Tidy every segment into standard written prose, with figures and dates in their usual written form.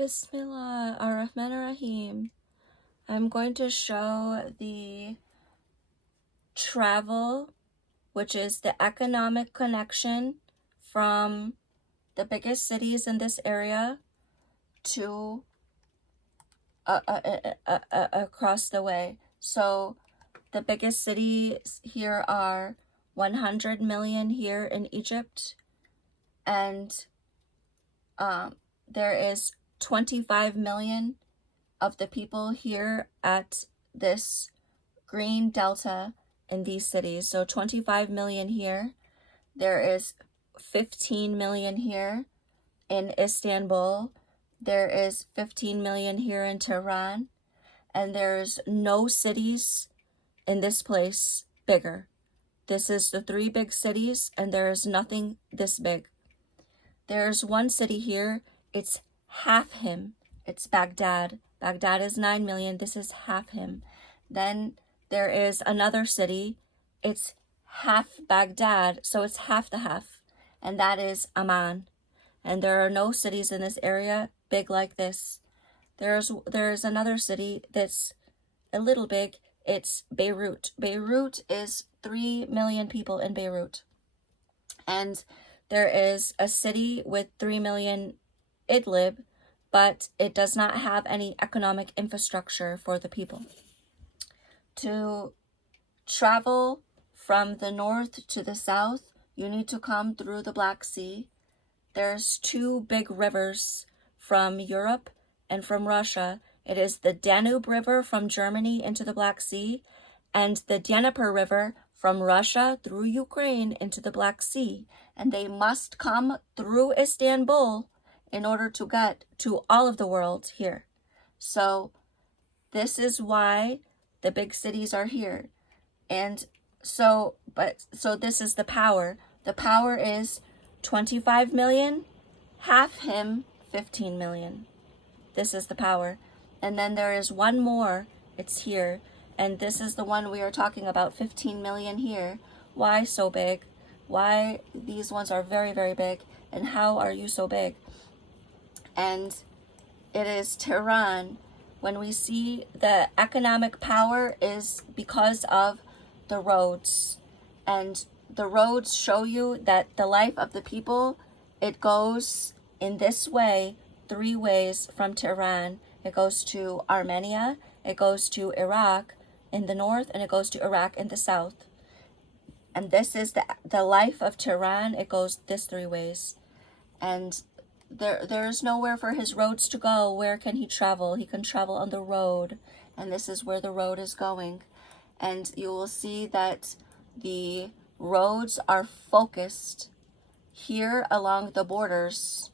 Bismillah ar-Rahman ar-Rahim. I'm going to show the travel, which is the economic connection from the biggest cities in this area to across the way. So the biggest cities here are 100 million here in Egypt, and there is 25 million of the people here at this green delta in these cities. So 25 million here. There is 15 million here in Istanbul. There is 15 million here in Tehran. And there's no cities in this place bigger. This is the three big cities, and there is nothing this big. There's one city here, it's half him. It's Baghdad. Baghdad is 9 million. This is half him. Then there is another city. It's half Baghdad, so it's half the half. And that is Amman. And there are no cities in this area big like this. There's another city that's a little big. It's Beirut. Beirut is 3 million people in Beirut. And there is a city with 3 million, Idlib, but it does not have any economic infrastructure for the people. To travel from the north to the south, you need to come through the Black Sea. There's two big rivers from Europe and from Russia. It is the Danube River from Germany into the Black Sea, and the Dnieper River from Russia through Ukraine into the Black Sea. And they must come through Istanbul in order to get to all of the world here. So this is why the big cities are here. And so this is the power. The power is 25 million, half him, 15 million. This is the power. And then there is one more, it's here. And this is the one we are talking about, 15 million here. Why so big? Why these ones are very, very big? And how are you so big? And it is Tehran. When we see the economic power is because of the roads. And the roads show you that the life of the people, it goes in this way, 3 ways from Tehran. It goes to Armenia, it goes to Iraq in the north, and it goes to Iraq in the south. And this is the life of Tehran. It goes this 3 ways. And there's nowhere for his roads to go. Where can he travel? He can travel on the road. And this is where the road is going. And you will see that the roads are focused here along the borders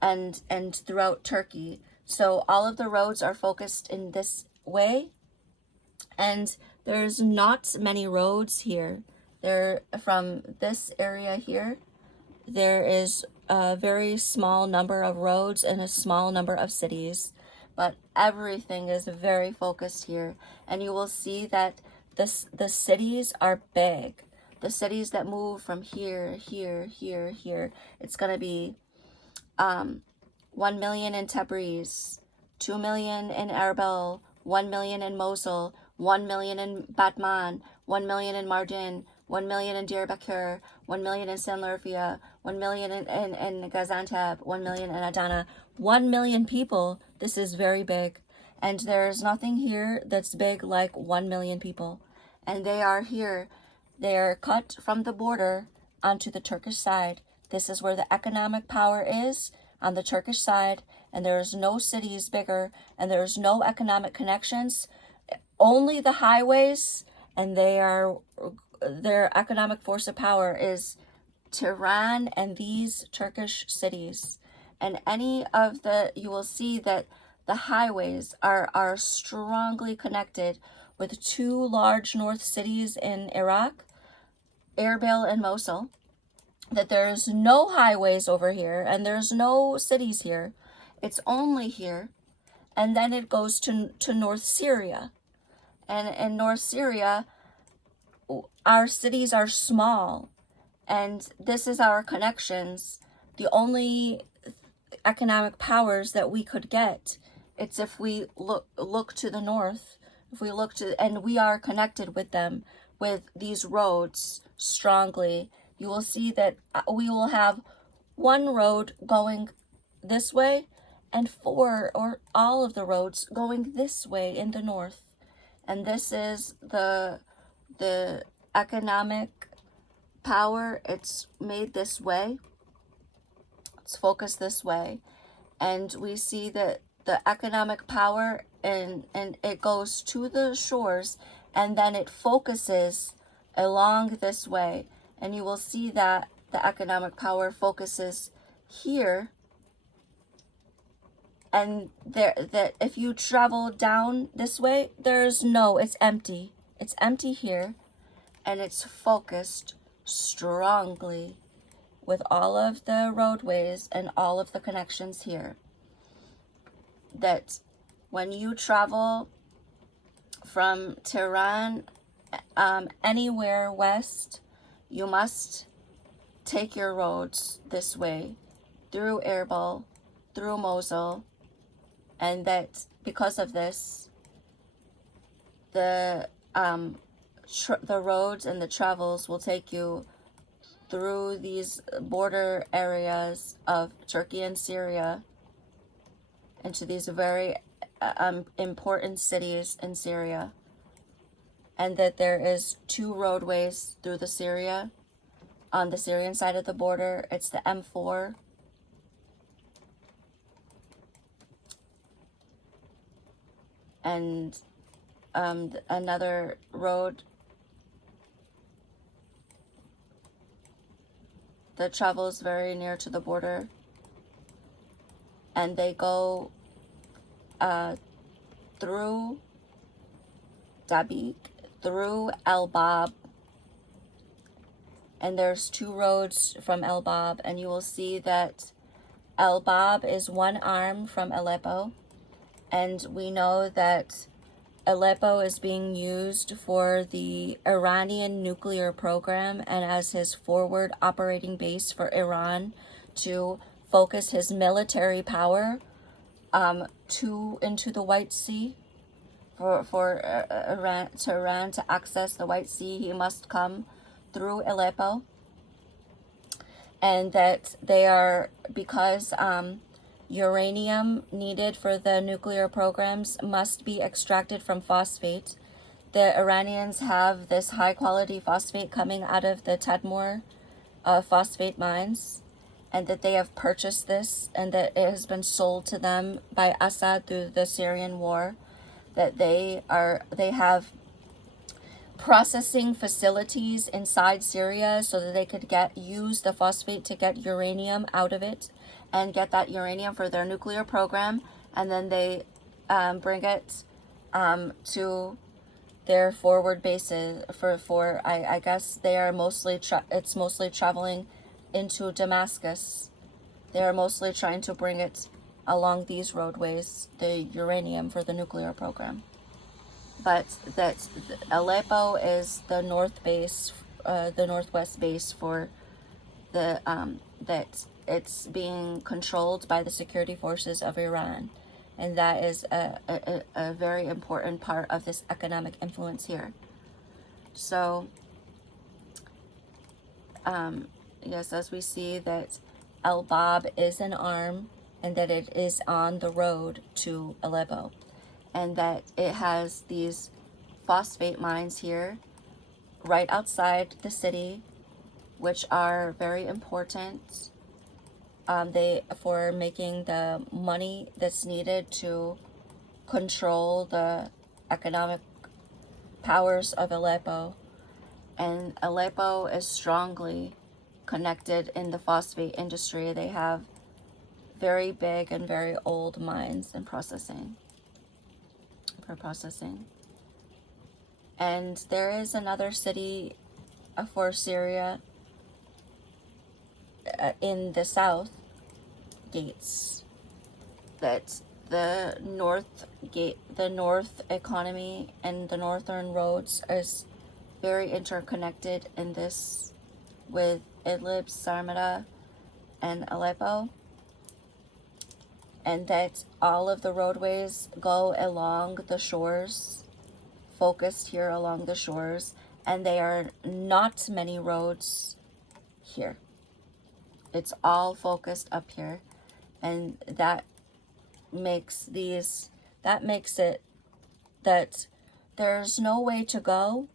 and throughout Turkey. So all of the roads are focused in this way. And there's not many roads here. There, from this area here, there is a very small number of roads and a small number of cities, but everything is very focused here. And you will see that the cities are big. The cities that move from here, here, it's going to be 1 million in Tabriz, 2 million in Erbil, 1 million in Mosul, 1 million in Batman, 1 million in Mardin, 1 million in Diyarbakir, 1 million in San Lurfia, 1 million in Gaziantep, 1 million in Adana. 1 million people. This is very big. And there's nothing here that's big like 1 million people. And they are here. They are cut from the border onto the Turkish side. This is where the economic power is, on the Turkish side. And there's no cities bigger, and there's no economic connections. Only the highways, and their economic force of power is Tehran and these Turkish cities. And you will see that the highways are strongly connected with 2 large north cities in Iraq, Erbil and Mosul. That there's no highways over here, and there's no cities here. It's only here. And then it goes to North Syria. And in North Syria, our cities are small. And this is our connections. The only economic powers that we could get. It's if we look to the north, if we look to, and we are connected with them with these roads strongly. You will see that we will have one road going this way and four or all of the roads going this way in the north. And this is the economic power. It's made this way. It's focused this way. And we see that the economic power and it goes to the shores, and then it focuses along this way. And you will see that the economic power focuses here, and there, that if you travel down this way, it's empty. It's empty here, and it's focused strongly with all of the roadways and all of the connections here. That when you travel from Tehran anywhere west, you must take your roads this way, through Erbil, through Mosul, and that because of this, the roads and the travels will take you through these border areas of Turkey and Syria into these very important cities in Syria, and that there is 2 roadways through the Syria. On the Syrian side of the border, it's the M4, and another road that travels very near to the border, and they go through Dabiq, through El Bab, and there's 2 roads from El Bab, and you will see that El Bab is one arm from Aleppo, and we know that Aleppo is being used for the Iranian nuclear program and as his forward operating base for Iran to focus his military power into the White Sea. For Iran to access the White Sea, he must come through Aleppo, and that they are, because uranium needed for the nuclear programs must be extracted from phosphate. The Iranians have this high quality phosphate coming out of the Tadmor phosphate mines, and that they have purchased this, and that it has been sold to them by Assad through the Syrian war. That they have processing facilities inside Syria so that they could use the phosphate to get uranium out of it and get that uranium for their nuclear program, and then they bring it to their forward bases for I guess they are mostly it's mostly traveling into Damascus. They are mostly trying to bring it along these roadways, the uranium for the nuclear program. But that Aleppo is the north base, the northwest base for the that it's being controlled by the security forces of Iran, and that is a very important part of this economic influence here. So yes, as we see that El Bab is an arm, and that it is on the road to Aleppo, and that it has these phosphate mines here right outside the city, which are very important for making the money that's needed to control the economic powers of Aleppo. And Aleppo is strongly connected in the phosphate industry. They have very big and very old mines and processing. And there is another city for Syria in the south gates, that the north economy and the northern roads is very interconnected in this with Idlib, Sarmada, and Aleppo. and that all of the roadways go along the shores, focused here along the shores, and there are not many roads here. It's all focused up here, and that makes it that there's no way to go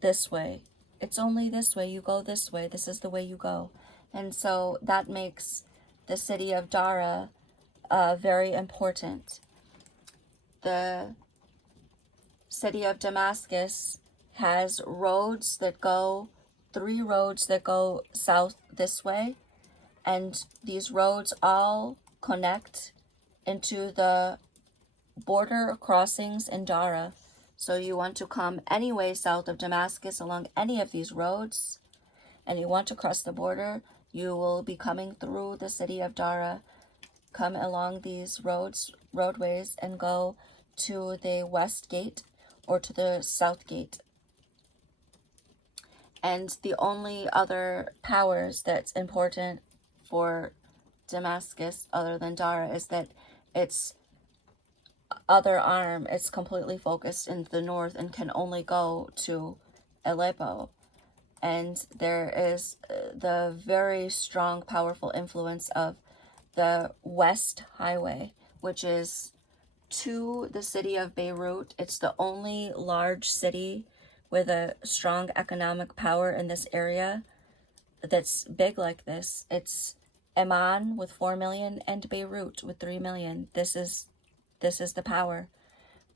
this way. It's only this way. You go this way. This is the way you go. And so that makes the city of Dara very important. The city of Damascus has roads that go, 3 roads that go south this way, and these roads all connect into the border crossings in Dara. So you want to come any way south of Damascus along any of these roads, and you want to cross the border, you will be coming through the city of Dara, come along these roadways, and go to the west gate or to the south gate. And the only other powers that's important for Damascus other than Dara is that its other arm is completely focused in the north and can only go to Aleppo. And there is the very strong, powerful influence of the West Highway, which is to the city of Beirut. It's the only large city with a strong economic power in this area that's big like this. It's Amman with 4 million and Beirut with 3 million. This is the power.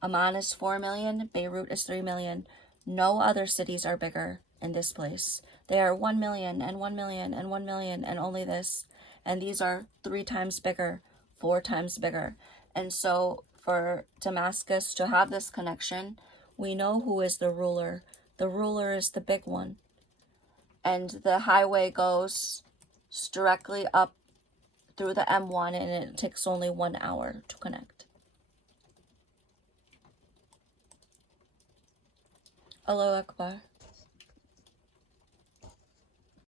Amman is 4 million, Beirut is 3 million. No other cities are bigger in this place. They are 1 million and 1 million and 1 million and only this. And these are 3 times bigger, 4 times bigger. And so for Damascus to have this connection, we know who is the ruler. The ruler is the big one. And the highway goes directly up through the M1, and it takes only 1 hour to connect. Allahu Akbar.